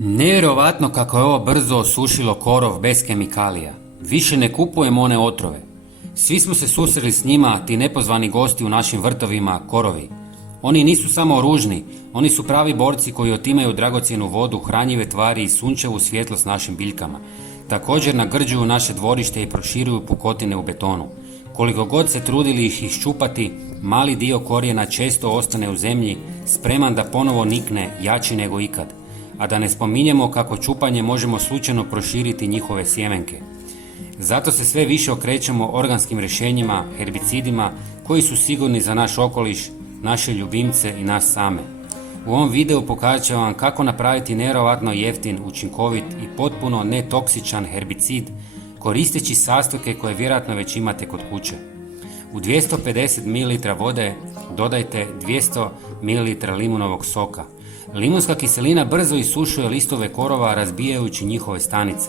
Nevjerovatno kako je ovo brzo osušilo korov bez kemikalija. Više ne kupujemo one otrove. Svi smo se susreli s njima, ti nepozvani gosti u našim vrtovima, korovi. Oni nisu samo ružni, oni su pravi borci koji otimaju dragocjenu vodu, hranjive tvari i sunčevu svjetlost našim biljkama. Također nagrđuju naše dvorište i proširuju pukotine u betonu. Koliko god se trudili ih iščupati, mali dio korijena često ostane u zemlji, spreman da ponovo nikne, jači nego ikad. A da ne spominjemo kako čupanje možemo slučajno proširiti njihove sjemenke. Zato se sve više okrećemo organskim rješenjima, herbicidima koji su sigurni za naš okoliš, naše ljubimce i nas same. U ovom videu pokazat ću vam kako napraviti nevjerojatno jeftin, učinkovit i potpuno netoksičan herbicid koristeći sastojke koje vjerojatno već imate kod kuće. U 250 ml vode dodajte 200 ml limunovog soka. Limunska kiselina brzo isušuje listove korova razbijajući njihove stanice.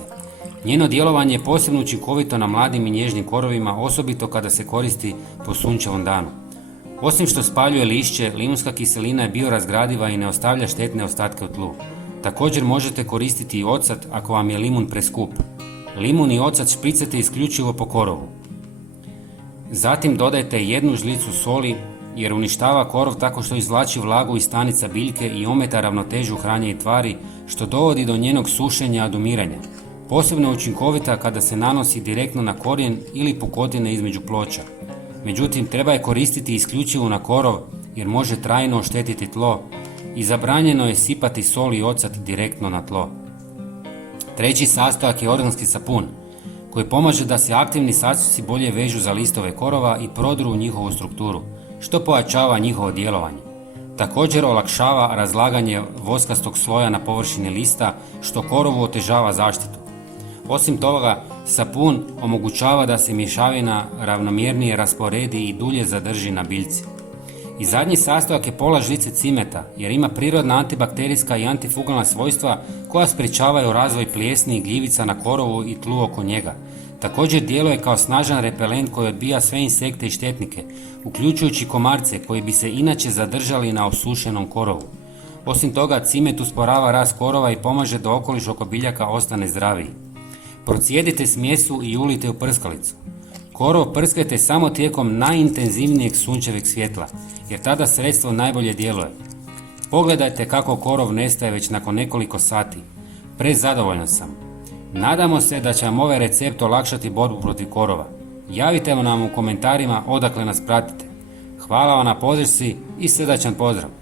Njeno djelovanje je posebno učinkovito na mladim i nježnim korovima, osobito kada se koristi po sunčevom danu. Osim što spaljuje lišće, limunska kiselina je biorazgradiva i ne ostavlja štetne ostatke u tlu. Također možete koristiti i ocat ako vam je limun preskup. Limun i ocat špricate isključivo po korovu. Zatim dodajte 1 žlicu soli jer uništava korov tako što izvlači vlagu iz stanica biljke i ometa ravnotežu hrane i tvari što dovodi do njenog sušenja i odumiranja. Posebno je učinkovita kada se nanosi direktno na korijen ili pukotine između ploča. Međutim, treba je koristiti isključivo na korov jer može trajno oštetiti tlo i zabranjeno je sipati sol i ocat direktno na tlo. Treći sastojak je organski sapun koji pomaže da se aktivni sastojci bolje vežu za listove korova i prodru u njihovu strukturu, što pojačava njihovo djelovanje. Također olakšava razlaganje voskastog sloja na površini lista, što korovu otežava zaštitu. Osim toga, sapun omogućava da se mješavina ravnomjernije rasporedi i dulje zadrži na biljci. I zadnji sastojak je pola žlice cimeta, jer ima prirodna antibakterijska i antifugalna svojstva koja sprječavaju razvoj plijesni i gljivica na korovu i tlu oko njega. Također djeluje kao snažan repelent koji odbija sve insekte i štetnike, uključujući komarce koji bi se inače zadržali na osušenom korovu. Osim toga, cimet usporava rast korova i pomaže da okoliš oko biljaka ostane zdraviji. Procijedite smjesu i ulite u prskalicu. Korov prskajte samo tijekom najintenzivnijeg sunčeveg svjetla, jer tada sredstvo najbolje djeluje. Pogledajte kako korov nestaje već nakon nekoliko sati. Prezadovoljan sam. Nadamo se da će vam ovaj recept olakšati borbu protiv korova. Javite nam u komentarima odakle nas pratite. Hvala vam na podršci i srdačan pozdrav!